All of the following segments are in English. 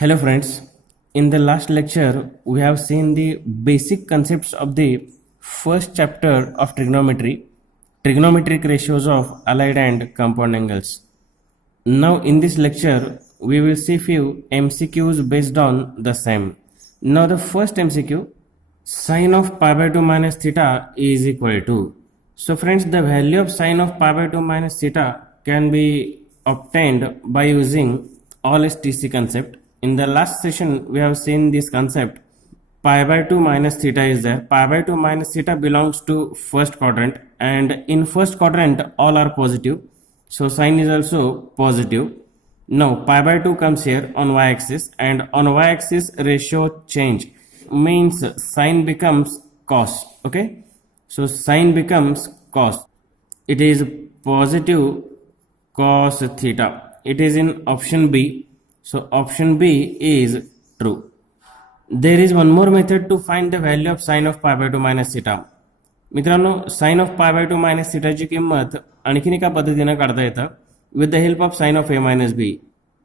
Hello friends, in the last lecture we have seen the basic concepts of the first chapter of trigonometry, trigonometric ratios of allied and compound angles. Now in this lecture we will see few MCQs based on the same. Now the first MCQ, sine of pi by 2 minus theta is equal to. So friends, the value of sine of pi by 2 minus theta can be obtained by using all STC concept. In the last session we have seen this concept. Pi by 2 minus theta is there. Pi by 2 minus theta belongs to first quadrant, and in first quadrant all are positive, so sine is also positive. Now pi by 2 comes here on y-axis, and on y-axis ratio change means sine becomes cos. Okay, so sine becomes cos. It is positive cos theta. It is in option B. So option B is true. There is one more method to find the value of sine of pi by 2 minus theta. मित्रांनो, sine of pi by 2 minus थीटाची किंमत आणखीन एका पद्धतीने काढता येतं with the help of sine of a minus b.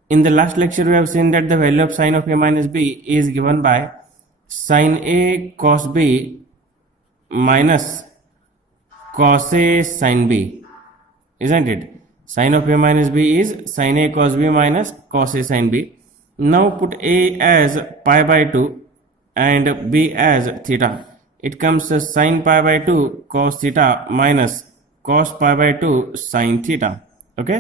In the last lecture we have seen that the value of sine of a minus b is given by sin a cos b minus cos a sin b, isn't it? Sin of a minus b is sin a cos b minus cos a sin b. Now put a as pi by 2 and b as theta. It comes as sin pi by 2 cos theta minus cos pi by 2 sin theta. Okay,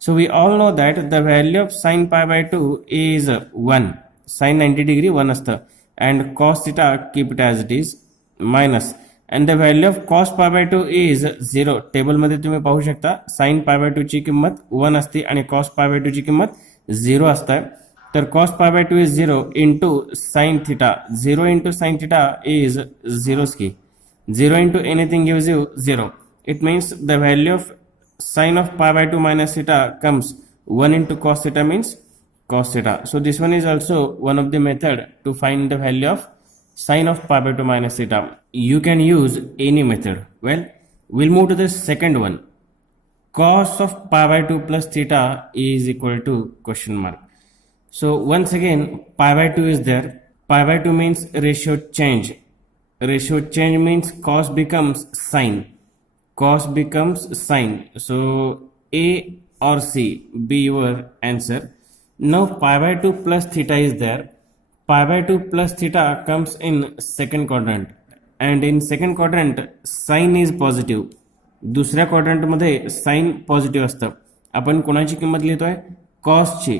so we all know that the value of sin pi by 2 is 1. Sin 90 degree 1 असतं, and cos theta keep it as it is minus, and the value of cos pi by 2 is 0. Table मध्ये तुम्ही पाहू शकता sin pi by 2 ची किंमत 1 असते आणि cos pi by 2 ची किंमत 0 असते. तर cos pi by 2 is 0 into sin theta. 0 into sin theta is 0 ski. 0 into anything gives you 0. It means the value of sin of pi by 2 minus theta comes 1 into cos theta means cos theta. So this one is also one of the method to find the value of sin of pi by 2 minus theta. You can use any method. Well, we'll move to the second one. Cos of pi by 2 plus theta is equal to question mark. So once again pi by 2 is there. Pi by 2 means ratio change. Ratio change means cos becomes sine. Cos becomes sine. So A or C be your answer. Now pi by 2 plus theta is there. Pi by 2 plus theta comes in second quadrant, and in second quadrant sine is positive. दुसऱ्या quadrant मध्ये sign positive असतं. आपण कोणाची किंमत लिहितोय? कॉसची.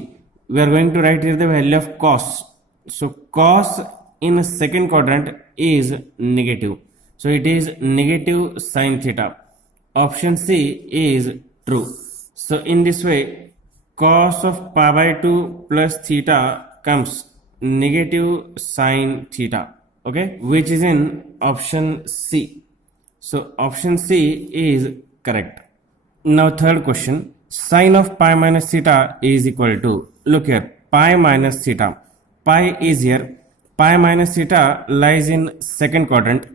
We are going to write here the value of cos. So cos in second quadrant is negative. So it is negative sin theta. Option C is true. So in this way, cos of pi by 2 plus theta comes negative sin theta. Okay, which is in option C. So option C is correct. Now third question. Sin of pi minus theta is equal to, look here, pi minus theta. Pi is here. Pi minus theta lies in second quadrant,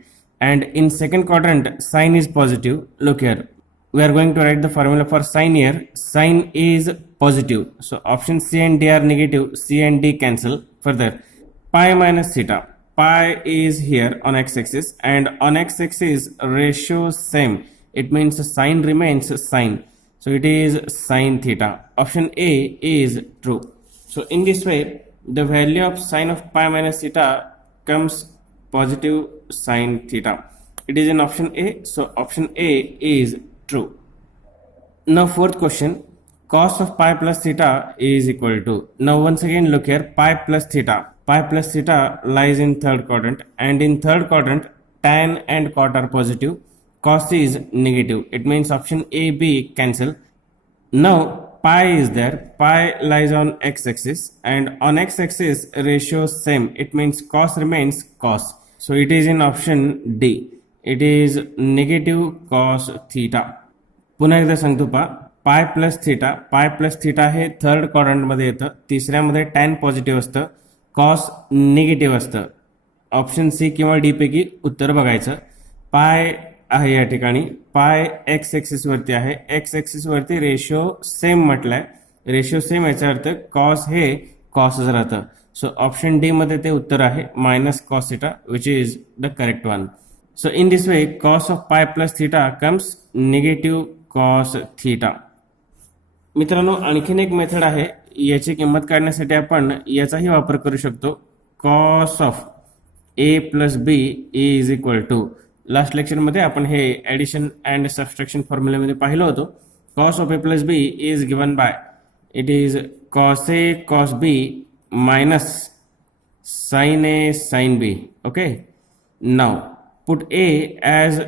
and in second quadrant sine is positive. Look here, we are going to write the formula for sine here. Sine is positive, so option C and D are negative. C and D cancel. Further, pi minus theta. Pi is here on x-axis, and on x-axis ratio same. It means sine remains sine. So it is sin theta. Option A is true. So in this way, the value of sine of pi minus theta comes positive sin theta. It is in option A. So option A is true. Now fourth question. Cos of pi plus theta is equal to. Now once again look here. Pi plus theta. Pi plus theta lies in third quadrant, and in third quadrant tan and cot are positive. Cos is negative. It means option A, B cancel. Now pi is there. Pi lies on x-axis, and on x-axis ratio same. It means cos remains cos. So it is in option D. It is negative cos theta. पुन्हा एकदा सांगतो पहा, पाय plus theta. पाय plus theta हे third quadrant मध्ये येतं. तिसऱ्यामध्ये tan positive असतं, cos negative असतं. Option C किंवा D पैकी उत्तर बघायचं. पाय आहे या ठिकाणी. पाय एक्स एक्सिस वरती आहे. एक्स एक्सिस वरती रेशो सेम म्हटलाय. रेशो सेम याचा अर्थ कॉस हे कॉसच राहतं. सो ऑप्शन डी मध्ये ते उत्तर आहे minus cos theta which is the correct one. So in this way cos of pi plus theta comes negative cos theta. मित्रांनो आणखीन एक method आहे, याची किंमत काढण्यासाठी आपण याचाही वापर करू शकतो. Cos of A plus B is equal to, last लेक्चरमध्ये आपण हे ॲडिशन अँड सबस्ट्रॅक्शन फॉर्म्युल्यामध्ये पाहिलं होतं. Cos of A plus B is given by it is cos A cos B minus sine A sine B. Okay, now put A as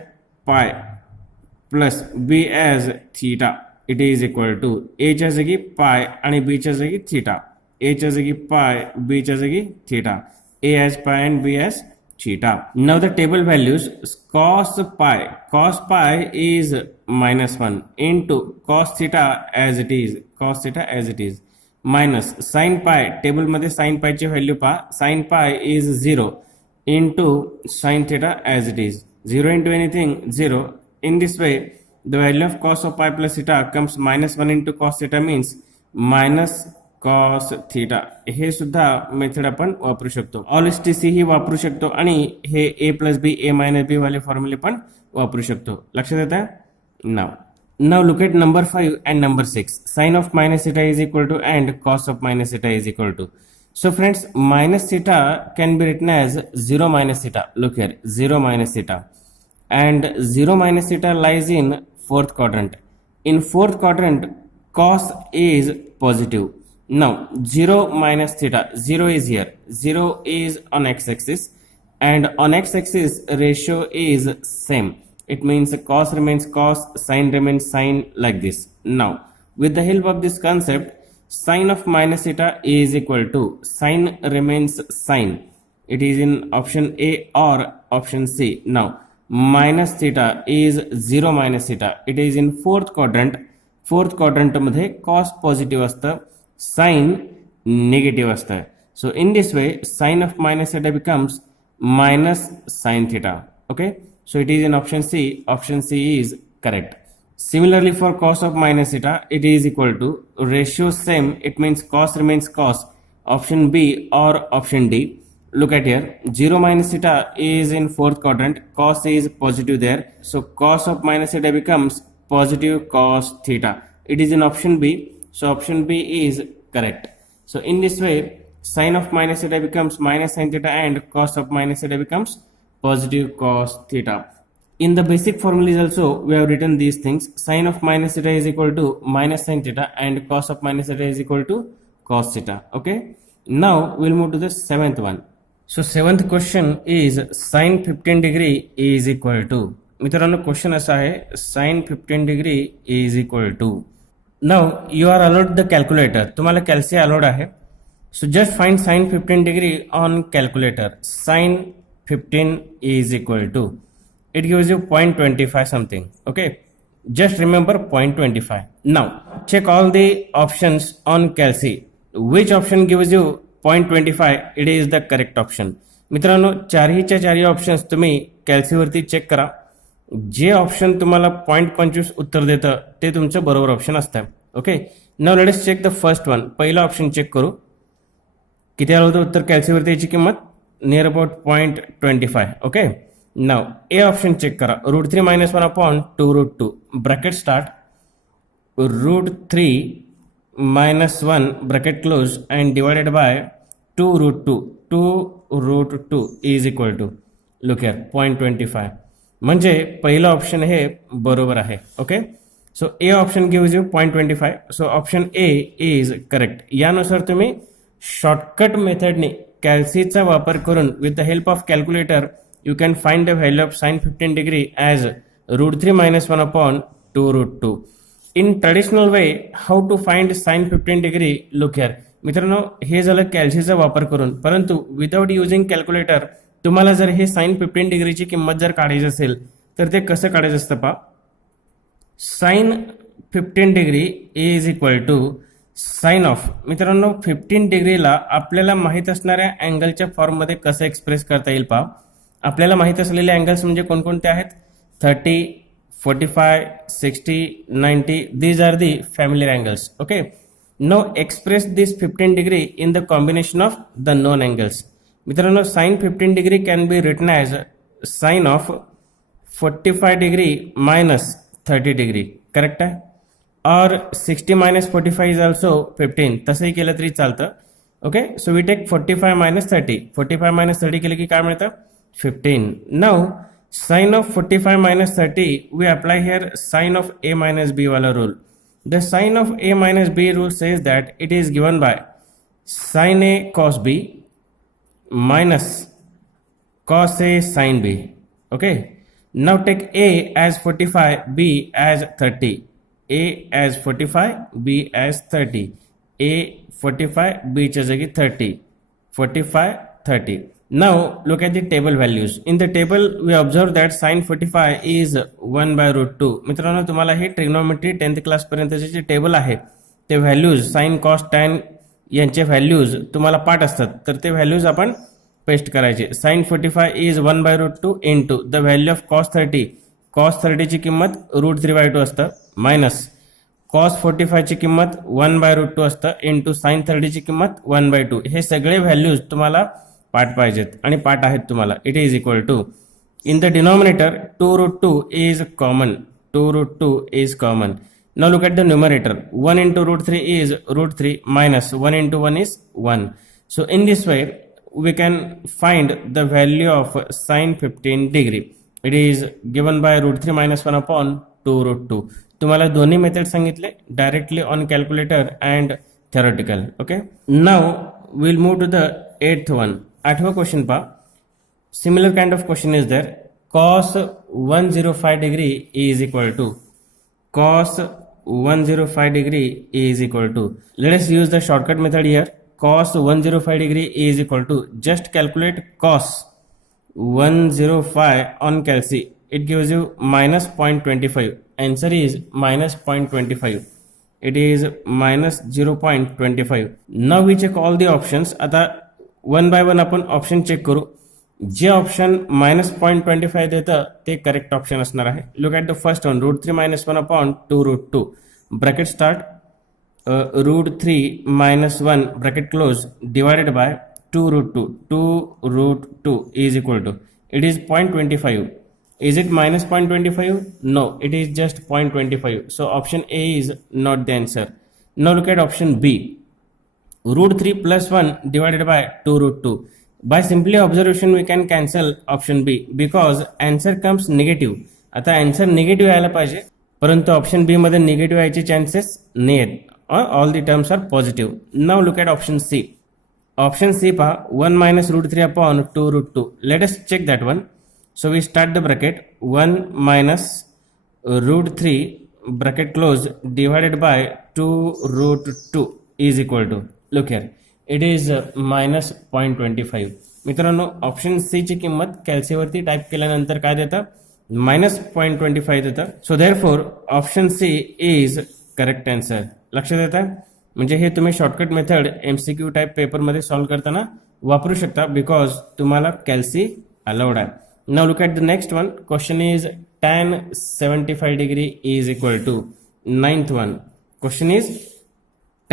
pi plus B as theta. It is equal to एच्या जागी पाय आणि बीच्या जागी theta. एच्या जागी पाय, बीच्या जागी theta. A as pi and B as theta. Now the table values cos pi is -1 into cos theta as it is minus sin pi. Table मध्ये sin pi ची value पहा. sin pi is 0 into sin theta as it is. 0 into anything 0. In this way the value of cos of pi plus theta comes -1 into cos theta means minus cos theta. हे सुद्धा method आपण वापरू शकतो. All S T C ही वापरू शकतो आणि हे A plus B A minus B वाले फॉर्म्युले पण वापरू शकतो. लक्षात येतं. Now look at number 5 and number 6. Sine of minus theta is equal to and cos of minus theta is equal to. So friends, minus theta can be written as 0 minus theta. Look here, 0 minus theta and 0 minus theta lies in fourth quadrant. In fourth quadrant cos is positive. Now 0 minus theta, 0 is here, 0 is on x-axis and on x-axis ratio is same. It means cos remains cos, sin remains sin, like this. Now with the help of this concept, sin of minus theta is equal to sin remains sin. It is in option A or option C. Now minus theta is 0 minus theta. It is in fourth quadrant. Fourth क्वाड्रंटमध्ये cos positive असतं, sine negative असतं. So in this way sine of minus theta becomes minus sine theta. Okay, so it is in option C. Option C is correct. Similarly for cos of minus theta, it is equal to ratio same. It means cos remains cos. Option B or option D. Look at here, 0 minus theta is in fourth quadrant, cos is positive there. So cos of minus theta becomes positive cos theta. It is in option B. So option B is correct. So in this way, sin of minus theta becomes minus sin theta and cos of minus theta becomes positive cos theta. In the basic formulas also, we have written these things. Sin of minus theta is equal to minus sin theta and cos of minus theta is equal to cos theta. Okay. Now we'll move to the seventh one. So seventh question is sin 15 degree is equal to. मित्रांनो question असा आहे, sine 15 degree is equal to. Now you are allowed the calculator. तुम्हाला calci allowed आहे. So just find sine 15 degree on calculator. Sine 15 is equal to, it gives you 0.25 something. Okay, just remember 0.25. Now check all the options on calci. Which option gives you 0.25? It is the correct option. मित्रांनो चारहीच्या चारही options तुम्ही कॅल्सीवरती check करा. जे option तुम्हाला 0.25 उत्तर देतं ते तुमचं बरोबर ऑप्शन असतं. Okay, now let us check the first one. पहिला ऑप्शन चेक करू, किती आलं होतं उत्तर कॅल्सीवरती याची किंमत near about 0.25. Okay, now A option check करा. √3 - 1 upon 2√2 bracket start. √3 - 1 bracket close and divided by 2√2. 2√2 is equal to, look here, 0.25. म्हणजे पहिलं ऑप्शन हे बरोबर आहे. Okay, so A option gives you 0.25. So option A is correct. यानुसार तुम्ही shortcut मेथडने कॅल्सीचा वापर करून with the help of calculator you can find the value of sine 15 degree as √3 - 1 upon 2√2. In traditional way how to find sine 15 degree. Look here मित्रांनो, हे झालं कॅल्सीचा वापर करून, परंतु विदाउट युजिंग कॅल्क्युलेटर तुम्हाला जर हे साइन 15 डिग्रीची किंमत जर काढायची असेल तर ते कसं काढायचं असतं पहा. Sine 15 degree is equal to sine of. मित्रांनो 15 डिग्रीला आपल्याला माहीत असणाऱ्या अँगलच्या फॉर्ममध्ये कसं एक्सप्रेस करता येईल पहा. आपल्याला माहीत असलेले अँगल्स म्हणजे कोणकोणते आहेत? 30, 45, 60, 90. These are the familiar angles. Okay, Now express this 15 degree in the combination of the known angles. मित्रांनो sin 15 degree can be written as sin of 45 degree minus 30 degree. Correct आहे? Or 60 minus 45 is also 15. तसंही केलं तरी चालतं. Okay, so we take 45 minus 30. 45 minus 30 केलं की काय मिळतं? 15. Now sin of 45 minus 30, we apply here sin of a minus b wala rule. The sin of a minus b rule says that it is given by sin a cos b minus cos a sin b. Okay, now take a as 45, b as 30. A as 45, b as 30. A 45, b च्या जागी 30. 45, 30. Now look at the table values. In the table we observe that sin 45 is 1 by root 2. मित्रांनो तुम्हाला हे trigonometry 10th class पर्यंतचे जे table आहे ते values sine cos tan यांचे values तुम्हाला पाठ असतात तर ते व्हॅल्यूज आपण पेस्ट करायचे. sin 45 is 1 by root 2 into the value of cos 30. cos 30 ची किंमत रूट 3 by 2 असतं मायनस cos 45 ची किंमत 1 by root 2 असतं इंटू sin 30 ची किंमत 1 by 2. हे सगळे व्हॅल्यूज तुम्हाला पाठ पाहिजेत आणि पाठ आहेत तुम्हाला. It is equal to in the denominator 2 root 2 is common. 2 root 2 is common. Now look at the numerator. 1 into root 3 is root 3 minus 1 into 1 is 1. So in this way we can find the value of sin 15 degree. It is given by root 3 minus 1 upon 2 root 2. तुम्हाला दोन्ही method सांगितले directly on calculator and theoretical. Okay, now will move to the 8th one. 8वा question पहा. Similar kind of question is there. cos 105 degree is equal to cos 105 degree is equal to, let us use the shortcut method here. Cos 105 degree is equal to, just calculate cos 105 on calci. It gives you minus 0.25. Answer is minus 0.25. It is minus 0.25. Now we check all the options. आता one by one आपण option check करू. जे option minus 0.25 देतं ते correct option असणार आहे. Look at the first one. Root 3 minus 1 upon 2 root 2. Bracket start. Root 3 minus 1 bracket close divided by 2 root 2. 2 root 2 is equal to, it is 0.25. Is it minus 0.25? No, it is just 0.25. So option A is not the answer. Now look at option B. Root 3 plus 1 divided by 2 root 2. By simply observation we can cancel option B because answer comes negative. आता answer negative यायला पाहिजे परंतु option B मध्ये negative यायचे chances नाही आहेत. All the terms are positive. Now look at option C. Option C पहा. 1 minus root 3 upon 2 root 2. Let us check that one. So we start the bracket. 1 minus root 3 bracket close divided by 2 root 2 is equal to, look here, it is minus 0.25. मित्रांनो option C ची किंमत कॅल्सीवरती type केल्यानंतर काय देतं? Minus 0.25 देतं. So therefore option C is correct answer. लक्षात येतं म्हणजे हे तुम्ही शॉर्टकट मेथड MCQ टाईप पेपरमध्ये सॉल्व्ह करताना वापरू शकता बिकॉज तुम्हाला कॅल्सी अलाउड आहे. Now look at the next one. Question is tan 75 degree is equal to, 9th one. Question is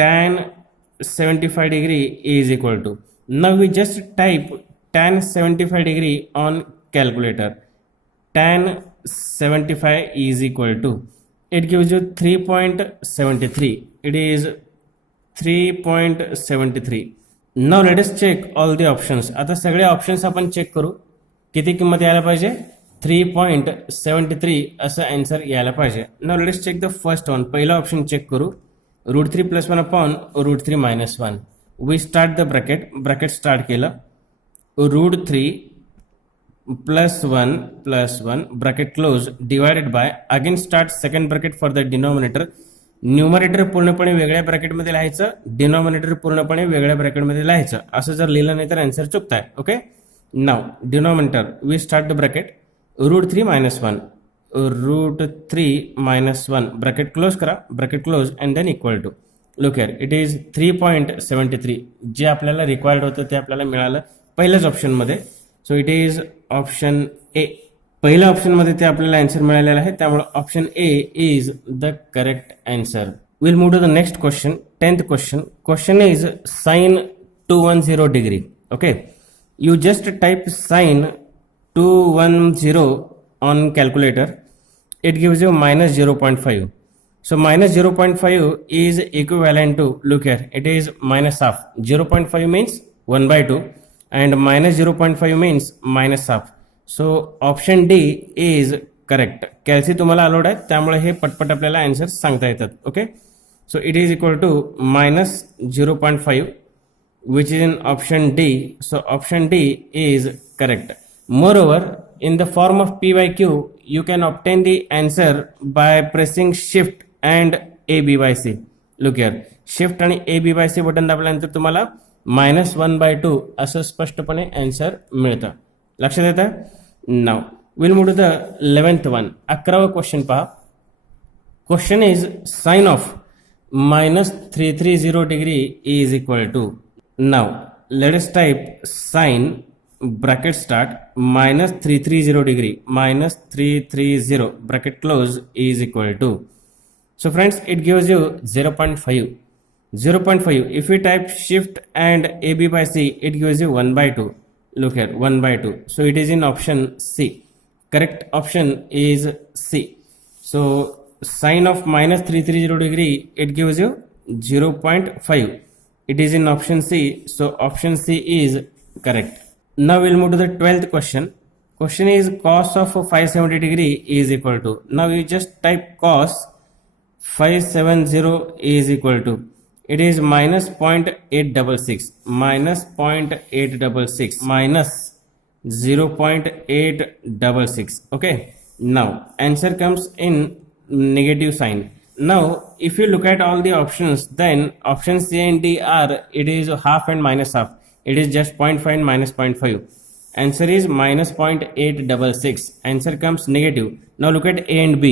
tan 75 degree is equal to. Now we just type tan 75 degree on calculator. Tan 75 is equal to, it gives you 3.73. It is 3.73. Now let us check all the options. आता सगळे options आपण check करू. किती किंमत यायला पाहिजे? 3.73 असं answer यायला पाहिजे. Now let's check the first one. पहिला ऑप्शन चेक करू. Root 3 plus 1 upon root 3 minus 1. We start the bracket. Bracket start केलं. Root 3 plus 1 bracket close divided by, again start second bracket for the denominator. Numerator पूर्णपणे वेगळ्या ब्रॅकेटमध्ये लिहायचं, denominator पूर्णपणे वेगळ्या ब्रॅकेटमध्ये लिहायचं. असं जर लिहिलं नाही तर आन्सर चुकताय. Okay, now denominator we start the bracket. root 3 minus 1, root 3 minus 1 bracket close करा, bracket close and then equal to, look here, it is 3.73. जे आपल्याला रिक्वायर्ड होतं ते आपल्याला मिळालं पहिल्याच ऑप्शन मध्ये. So it is option A. पहिल्या ऑप्शन मध्ये ते आपल्याला आन्सर मिळालेला आहे त्यामुळे option A is the correct answer. Will move to the next question. 10th question. Question is sine 210 degree. Okay. You just type sine 210 on calculator. It gives you minus 0.5. So minus 0.5 is equivalent to, look here, it is minus half. 0.5 means 1 by 2 and minus 0.5 means minus half. So option D is correct. Calci तुम्हाला allowed आहे त्यामुळे हे पटपट आपल्याला answer सांगता येतात. Okay, so it is equal to minus 0.5 which is in option D. So option D is correct. Moreover, in the form of P by Q, you can obtain the answer by pressing shift and A B by C. Look here, shift आणि A B by C button दाबल्यानंतर तुम्हाला -1/2 असं स्पष्टपणे answer मिळतं. लक्षात येतं. Now we'll move to the 11th one. 11वा question पहा. Question is sine of -330 degree is equal to. Now let us type sine bracket start -330 degree -330 bracket close is equal to. So friends, it gives you 0.5. 0.5. If we type shift and AB by C, it gives you 1/2. Look here, 1/2. So it is in option C. Correct option is C. So sine of -330 degree, it gives you 0.5. It is in option C. So option C is correct. Now we'll move to the 12th question. Question is cos of 570 degree is equal to. Now you just type cos 570 is equal to. It is minus 0.866 minus 0.866 minus 0.866. Okay, now answer comes in negative sign. Now if you look at all the options, then options C and D are, it is half and minus half. It is just 0.5 and minus 0.5. Answer is minus 0.866. Answer comes negative. Now look at A and B.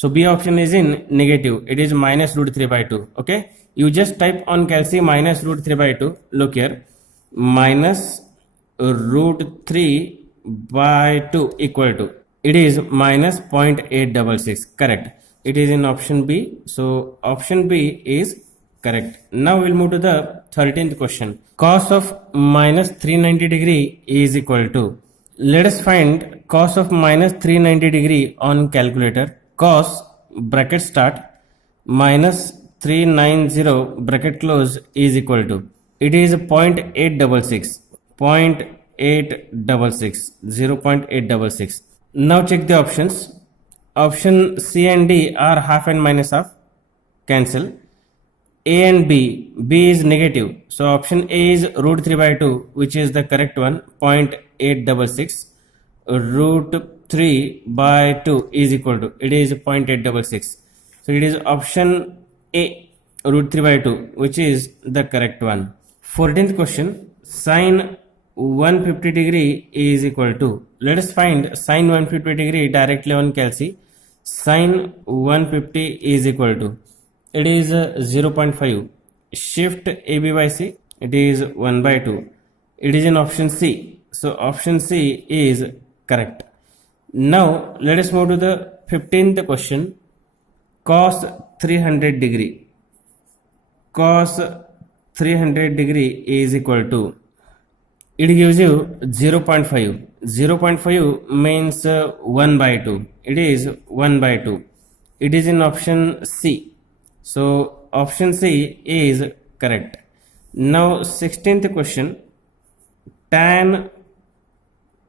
So B option is in negative. It is minus √3/2. Okay, you just type on calci minus √3/2. Look here, minus √3/2 equal to, it is minus 0.866. Correct. It is in option B. So option B is correct. Now we'll move to the 13th question. Cos of -390 degree is equal to. Let us find cos of -390 degree on calculator. Cos bracket start -390 bracket close is equal to. It is 0.866. 0.866. 0.866. Now check the options. Option C and D are half and minus half. Cancel. A and B. B is negative. So option A is √3/2, which is the correct one. 0.866. √3/2 is equal to. It is 0.866. So it is option A, √3/2, which is the correct one. 14th question. Sine 150 degree is equal to. Let us find sine 150 degree directly on calci. Sine 150 is equal to. It is 0.5. Shift AB by C. It is 1/2. It is in option C. So option C is correct. Now let us move to the 15th question. Cos 300 degree. Cos 300 degree is equal to. It gives you 0.5. 0.5 means 1/2. It is 1/2. It is in option C. So option C is correct. Now 16th question. Tan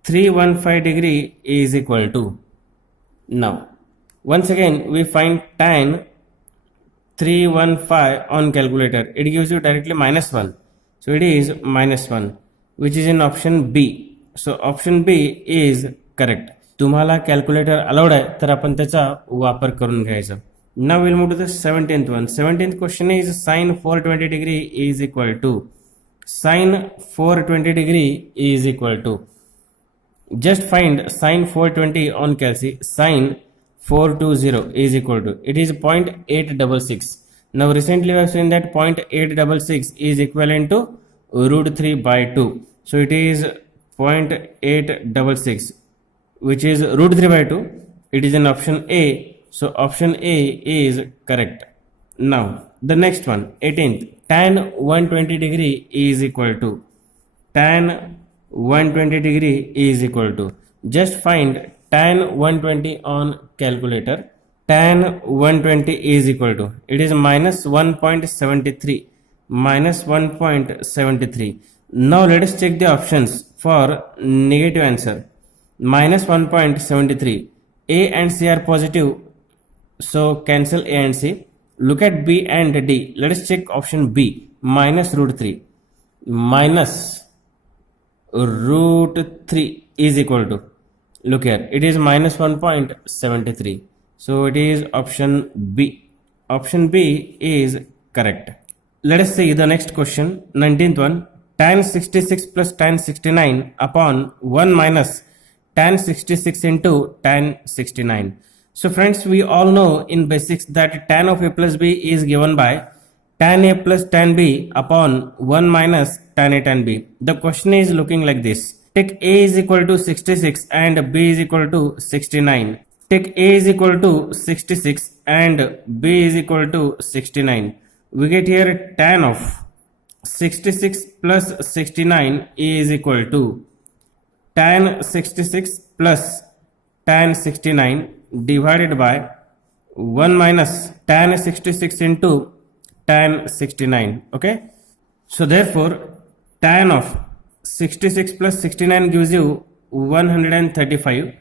315 degree is equal to. Now once again we find tan 315 on calculator. It gives you directly -1. So it is -1, which is in option B. So option B is correct. तुम्हाला calculator allowed आहे तर आपण त्याचा वापर करून घ्यायचा. Now we'll move to the 17th one. 17th question is sine 420 degree is equal to. Sine 420 degree is equal to. Just find sine 420 on calci. Sine 420 is equal to. It is 0.866. Now recently we have seen that 0.866 is equivalent to √3/2. So it is 0.866, which is √3/2. It is in option A. So option A is correct. Now The next one, 18th, tan 120 degree is equal to, tan 120 degree is equal to, just find tan 120 on calculator. Tan 120 is equal to, it is minus 1.73, minus 1.73. Now let us check the options for negative answer. Minus 1.73, A and C are positive, so cancel A and C. Look at B and D. Let us check option B, minus root 3. Minus root 3 is equal to, look here, it is minus 1.73. So it is option B. Option B is correct. Let us see the next question, 19th one. Tan 66 plus tan 69 upon 1 minus tan 66 into tan 69. So friends, we all know in basics that tan of A plus B is given by tan A plus tan B upon 1 minus tan A tan B. The question is looking like this. Take A is equal to 66 and B is equal to 69. Take A is equal to 66 and B is equal to 69. We get here tan of 66 plus 69 is equal to tan 66 plus tan 69 divided by 1 minus tan 66 into tan 69. Okay, so therefore tan of 66 plus 69 gives you 135.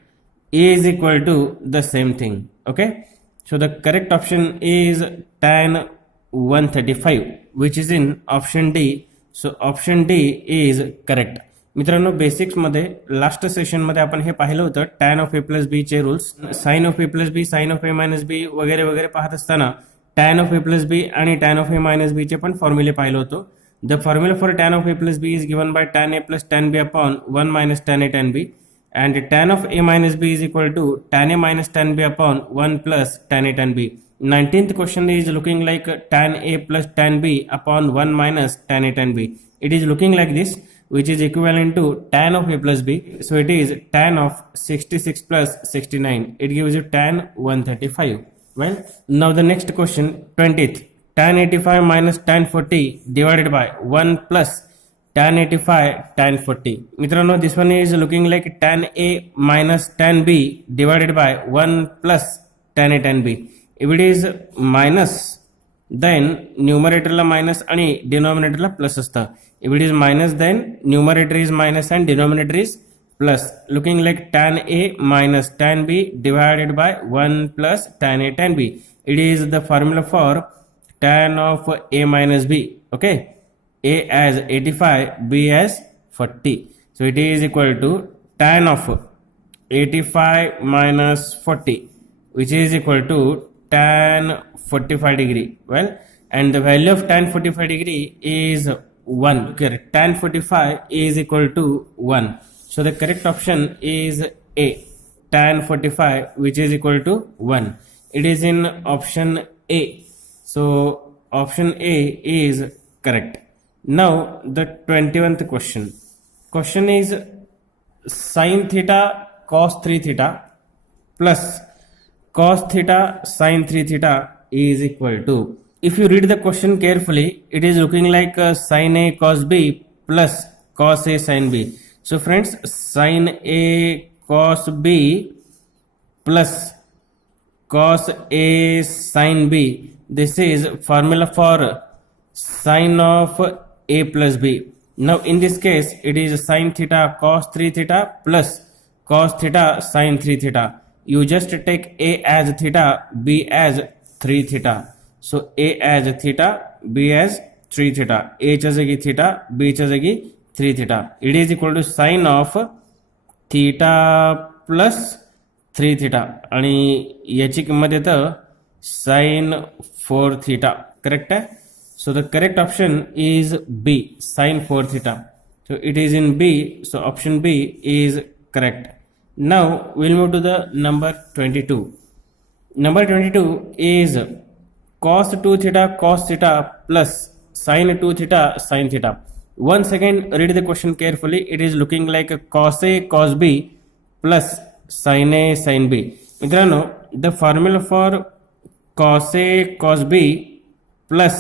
A is equal to the same thing. Okay, so the correct option is tan 135, which is in option D. So option D is correct. मित्रांनो, basics मध्ये last session मध्ये आपण हे पाहिलं होतं tan of A plus B चे rules, sin of A plus B, sin of A minus B वगैरे वगैरे पाहत असताना tan of A plus B आणि tan of A minus B चे पण फॉर्म्युले पाहिलं होतं. The formula for tan of A plus B is given by tan A plus tan B upon 1 minus tan A tan B, and tan of A minus B is equal to tan A minus tan B upon 1 plus tan A tan B. 19th question is looking like tan A plus tan B upon 1 minus tan A tan B. It is looking like this, which is equivalent to tan of A plus B. So it is tan of 66 plus 69. It gives you tan 135. Well, now the next question, 20th. Tan 85 minus tan 40 divided by 1 plus tan 85 tan 40. Mitrano, this one is looking like tan A minus tan B divided by 1 plus tan A tan B. If it is minus, then numerator la minus आणि denominator la plus असतं. If it is minus, then numerator is minus and denominator is plus. Looking like tan A minus tan B divided by 1 plus tan A tan B. It is the formula for tan of A minus B. Okay, A as 85, B as 40. So it is equal to tan of 85 minus 40, which is equal to tan 45 degree. Well, and the value of tan 45 degree is 1. Okay, tan 45 is equal to 1. So the correct option is A, tan 45, which is equal to 1. It is in option A. So option A is correct. Now the 21th question. Question is sin theta cos 3 theta plus cos theta sin 3 theta is equal to. If you read the question carefully, it is looking like sin A cos B plus cos A sin B. So friends, sin A cos B plus cos A sin B. This is formula for sin of A plus B. Now in this case, it is sin theta cos 3 theta plus cos theta sin 3 theta. You just take A as theta, B as 3 theta. So A as theta, B as 3 theta. A च्या जागी theta, B च्या जागी 3 theta. It is equal to sin of theta plus 3 theta. आणि याची किंमत येतं sin 4 theta. Correct आहे? So the correct option is B, sin 4 theta. So it is in B. So option B is correct. Now we'll move to the number 22. Number 22 is cos 2 theta cos theta plus sin 2 theta sin theta. Once again, read the question carefully. It is looking like cos A cos B plus sin A sin B. मित्रांनो, the formula for cos A cos B plus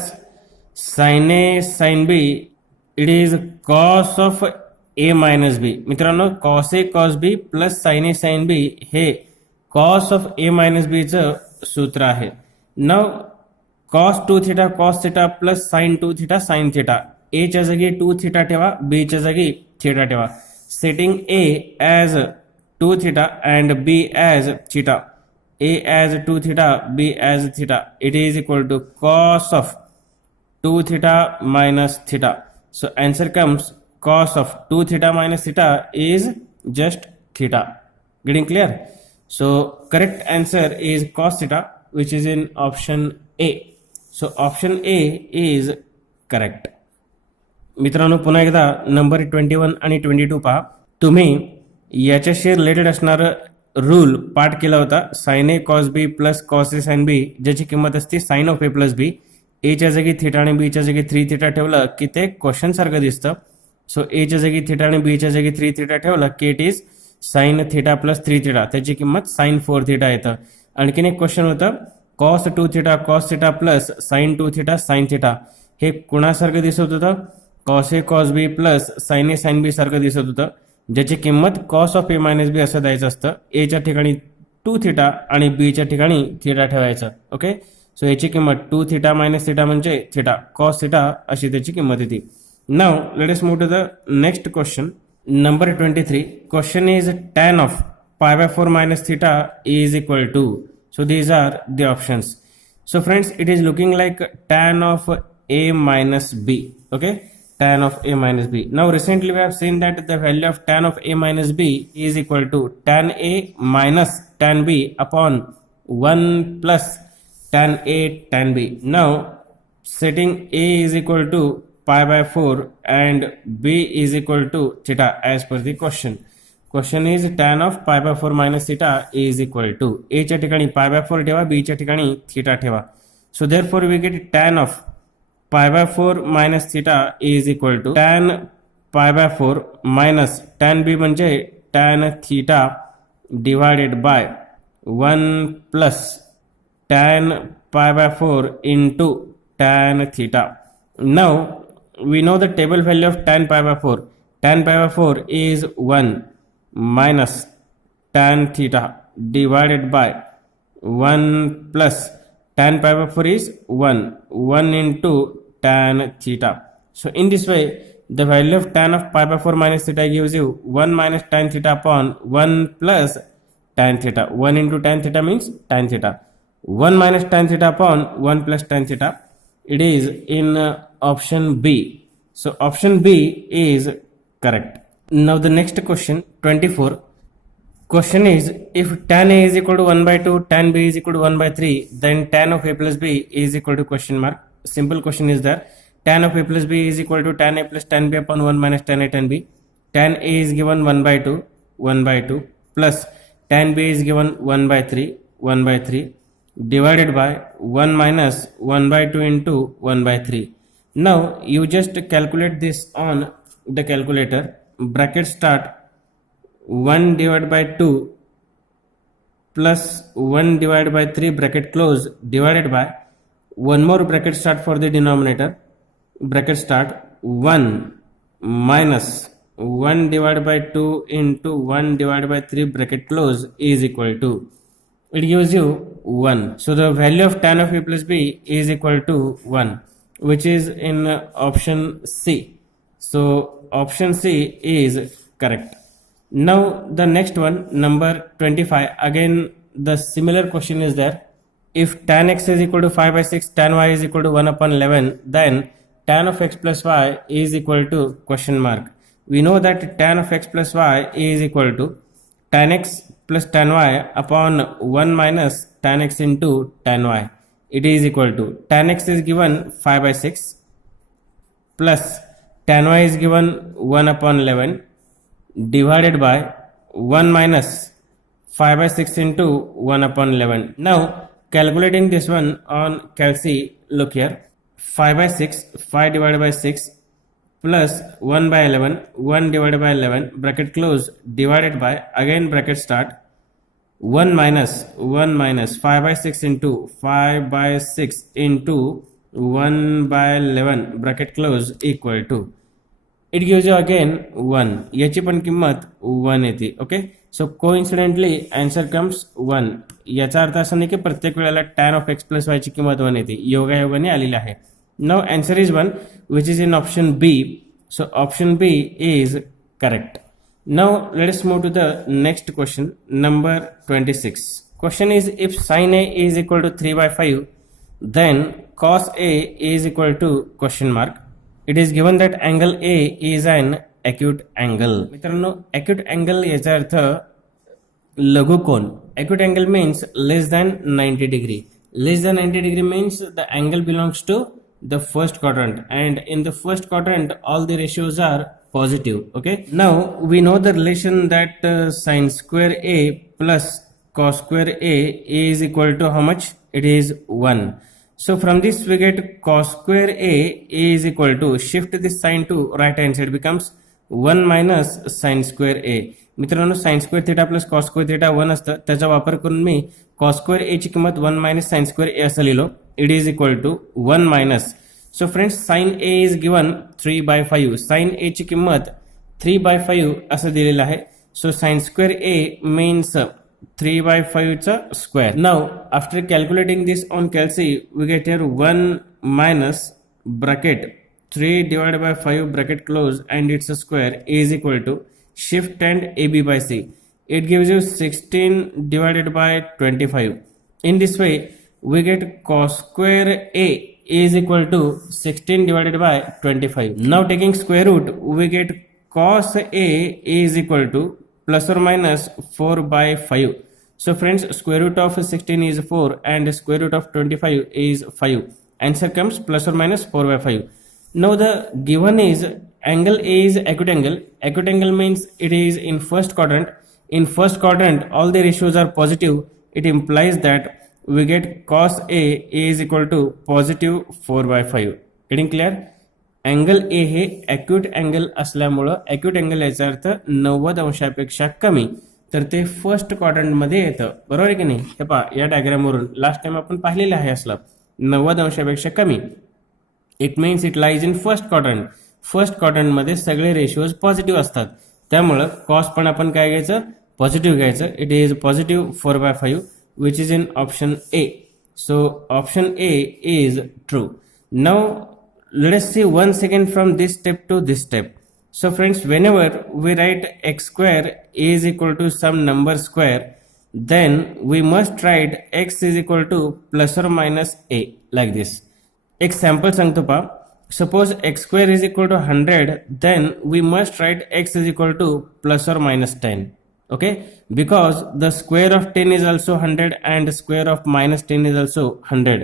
sin A sin B, it is cos of A minus B. मित्रांनो cos A cos B plus sin A sin B hey cos of A minus B चं सूत्र आहे. Now cos 2 theta cos theta plus sin 2 theta sin theta, A च्या जागी 2 theta ठेवा, B च्या जागी theta ठेवा. Setting A as 2 theta and B as theta, A as 2 theta, B as theta, it is equal to cos of 2 theta minus theta. So answer comes cos of 2 theta minus theta is just theta. Getting clear? So correct answer is cos theta, which is in option A. So option A is correct. मित्रांनो पुन्हा एकदा number 21 आणि 22 पहा. तुम्ही याच्याशी related असणारं rule पाठ केला होता. Sine A cos B plus cos A sine B, ज्याची किंमत असते sine of A plus B. एच्या जागी थिटा आणि बीच्या जागी 3 थिटा ठेवलं की ते क्वेश्चन सारखं दिसतं. सो एच्या जागी थिटा आणि बीच्या जागी 3 थिटा ठेवलं की it is sine theta plus 3 theta, त्याची किंमत साइन 4 थिटा येतं. आणखीन एक क्वेश्चन होतं cos 2 theta cos theta plus sine 2 theta sine theta, हे कुणासारखं दिसत होतं? Cos A cos B plus sine A sine B सारखं दिसत होतं, ज्याची किंमत cos of A minus B असं द्यायचं असतं. एच्या ठिकाणी 2 थिटा आणि बीच्या ठिकाणी थिटा ठेवायचं. ओके, सो याची किंमत 2 थिटा मायनस थिटा म्हणजे थिटा, कॉस थिटा अशी त्याची किंमत येते. Now let us move to the next question number 23. Question is tan of pi by 4 minus theta is equal to, so these are the options. So friends, it is looking like tan of a minus b. Okay, tan of a minus b. Now recently we have seen that the value of tan of a minus b is equal to tan a minus tan b upon 1 plus tan a tan b. Now setting a is equal to pi by 4 and b is equal to theta as per the question. Question is tan of pi by 4 minus theta is equal to, a च्या ठिकाणी pi by 4 ठेवा, b च्या ठिकाणी theta ठेवा. So therefore we get tan of pi by 4 minus theta is equal to tan pi by 4 minus tan b म्हणजे tan theta divided by 1 plus tan pi by 4 into tan theta. Now we know the table value of tan pi by 4. Tan pi by 4 is 1 minus tan theta divided by 1 plus tan pi by 4 is 1 into tan theta. So in this way the value of tan of pi by 4 minus theta gives you 1 minus tan theta upon 1 plus tan theta. 1 into tan theta means tan theta. 1 minus tan theta upon 1 plus tan theta. It is in option B. So option B is correct. Now the next question 24. Question is if tan A is equal to 1 by 2, tan B is equal to 1 by 3, then tan of A plus B is equal to question mark. Simple question is there. Tan of A plus B is equal to tan A plus tan B upon 1 minus tan A tan B. Tan A is given 1 by 2 plus tan B is given 1 by 3 divided by 1 minus 1 by 2 into 1 by 3. Now you just calculate this on the calculator. Bracket start 1 divided by 2 plus 1 divided by 3 bracket close divided by one more bracket start for the denominator. Bracket start 1 minus 1 divided by 2 into 1 divided by 3 bracket close is equal to, it gives you 1. So the value of tan of A plus B is equal to 1, which is in option C. So option C is correct. Now the next one number 25. Again the similar question is there. If tan x is equal to 5 by 6, tan y is equal to 1 upon 11, then tan of x plus y is equal to question mark. We know that tan of x plus y is equal to tan x plus tan y upon 1 minus tan x into tan y. It is equal to tan x is given 5 by 6 plus tan y is given 1 upon 11 divided by 1 minus 5 by 6 into 1 upon 11. Now calculating this one on calci, look here, 5 by 6, 5 divided by 6 plus 1 by 11, 1 divided by 11 bracket close divided by, again bracket start, 1 minus 5 by 6 into 5 by 6 into 1 by 11 bracket close equal to, it gives you again 1, याची पण किंमत 1 येते. Okay, सो coincidentally answer comes 1. याचा अर्थ असा नाही की प्रत्येक वेळेला tan of x plus y ची किंमत 1 येते, योगायोगाने आलेली आहे. Now answer is 1 which is in option B. So option B is correct. Now let us move to the next question, number 26. Question is, if sin A is equal to 3 by 5, then cos A is equal to question mark. It is given that angle A is an acute angle. मित्रांनो, acute angle याचा अर्थ लघुकोन. Acute angle means less than 90 degree. Less than 90 degree means the angle belongs to the first quadrant, and in the first quadrant all the ratios are positive. Okay, now we know the relation that sin square A plus cos square A is equal to how much? It is 1. So from this we get cos square A is equal to, shift this sign to right hand side, becomes 1 minus sin square A. मित्रांनो, sin square theta plus cos square theta 1 असतं, त्याचा वापर करून मी cos square A ची किंमत 1 minus sin square A असं लिहिलो. It is equal to 1 minus. So friends, sin A is given 3 by 5. sin A ची किंमत 3 by 5 असं दिलेलं आहे. So sin square A means 3 by 5 चा square. Now after calculating this on calci, we get here 1 minus bracket 3 divided by 5 bracket close and it's a square is equal to, shift and AB by C. It gives you 16 divided by 25. In this way we get cos square A is equal to 16 divided by 25. Now taking square root, we get cos A is equal to plus or minus 4 by 5. So friends, square root of 16 is 4 and square root of 25 is 5. Answer comes plus or minus 4 by 5. Now the given is angle A is acute angle. Acute angle means it is in first quadrant. In first quadrant all the ratios are positive. It implies that we get cos A is equal to positive 4 by 5. Getting clear? Angle A हे acute angle असल्यामुळं, acute angle याचा अर्थ 90 अंशापेक्षा कमी, तर ते first क्वाड्रंटमध्ये येतं. बरोबर आहे की नाही? हे पहा, या डायग्रामवरून लास्ट टाइम आपण पाहिलेलं आहे असलं 90 अंशापेक्षा कमी. It means it lies in first quadrant. First क्वाड्रंटमध्ये सगळे रेशिओज पॉझिटिव्ह असतात, त्यामुळं कॉस पण आपण काय घ्यायचं? पॉझिटिव्ह घ्यायचं. It is positive 4 by 5 which is in option A. So option A is true. Now let us see once again from this step to this step. So friends, whenever we write x square is equal to some number square, then we must write x is equal to plus or minus a like this. एक sample सांगतो पहा. Suppose x square is equal to 100, then we must write x is equal to plus or minus 10. Okay, because the square of 10 is also 100 and square of minus 10 is also 100.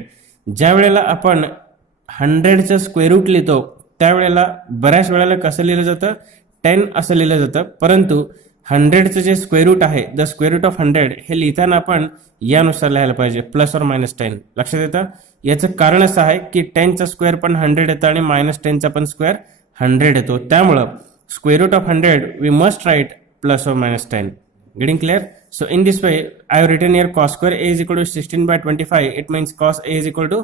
ज्या वेळेला आपण 100चं square root लिहितो त्यावेळेला बऱ्याच वेळेला कसं लिहिलं जातं? 10 असं लिहिलं जातं, परंतु 100चं जे स्क्वेअर रूट आहे, द स्क्वेअर रूट ऑफ 100, हे लिहिताना आपण यानुसार लिहायला पाहिजे, प्लस और मायनस 10. लक्षात येतं? याचं कारण असं आहे की 10चा स्क्वेअर पण 100 येतं आणि मायनस 10चा पण स्क्वेअर 100 येतो, त्यामुळं square root of 100 we must write plus or minus 10. Getting clear? So in this way I have written here cos square A is equal to 16 by 25. It means cos A is equal to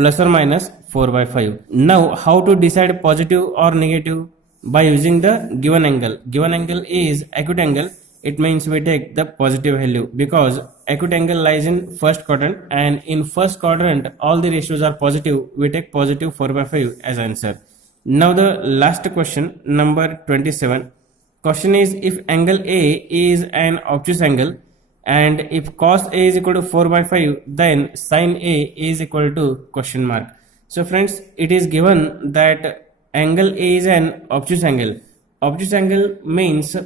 plus or minus 4 by 5. Now how to decide positive or negative? By using the given angle. Given angle is acute angle. It means we take the positive value because acute angle lies in first quadrant, and in first quadrant all the ratios are positive. We take positive 4 by 5 as answer. Now the last question, number 27. Question is, if angle A is an obtuse angle and if cos A is equal to 4 by 5, then sin A is equal to question mark. So friends, it is given that angle A is an obtuse angle. Obtuse angle means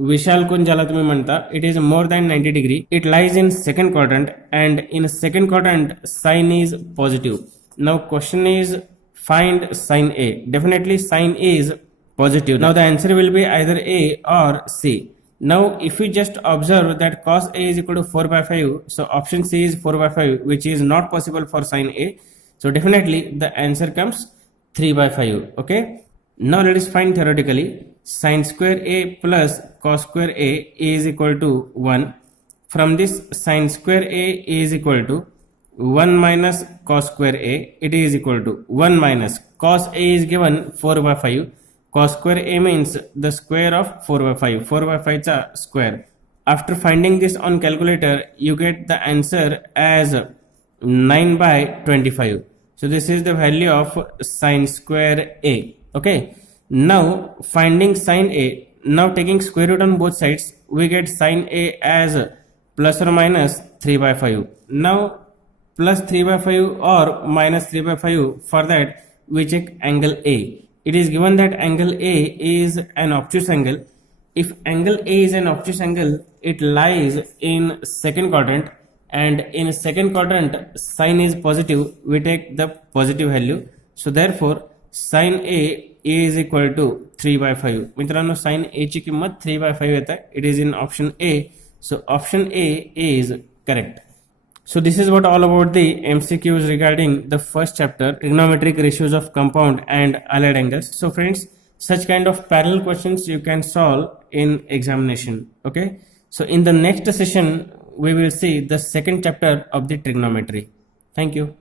विशाल कोन ज्याला तुम्ही म्हणता, it is more than 90 degree. It lies in second quadrant and in second quadrant sin is positive. Now question is find sin A. Definitely sin A is positive. Now the answer will be either A or C. Now if we just observe that cos A is equal to 4 by 5, so option C is 4 by 5, which is not possible for sin A. So definitely the answer comes 3 by 5. Okay. Now let us find theoretically. Sin square A plus cos square A is equal to 1. From this sin square A is equal to 1 minus cos square a, it is equal to 1 minus cos a is given 4 by 5. Cos square a means the square of 4 by 5. 4 by 5 is a square. After finding this on calculator, you get the answer as 9 by 25. So this is the value of sine square a. Okay. Now finding sine a, now taking square root on both sides, we get sine a as plus or minus 3 by 5. Now plus 3 by 5 or minus 3 by 5, for that we check angle A. It is given that angle A is an obtuse angle. If angle A is an obtuse angle, it lies in second quadrant, and in second quadrant sine is positive, we take the positive value. So therefore sine A is equal to 3 by 5. मित्रांनो sign A ची किंमत 3 by 5 येत आहे. It is in option A. So option A is correct. So this is what all about the MCQs regarding the first chapter, trigonometric ratios of compound and allied angles. So friends, such kind of parallel questions you can solve in examination. Okay. So in the next session, we will see the second chapter of the trigonometry. Thank you.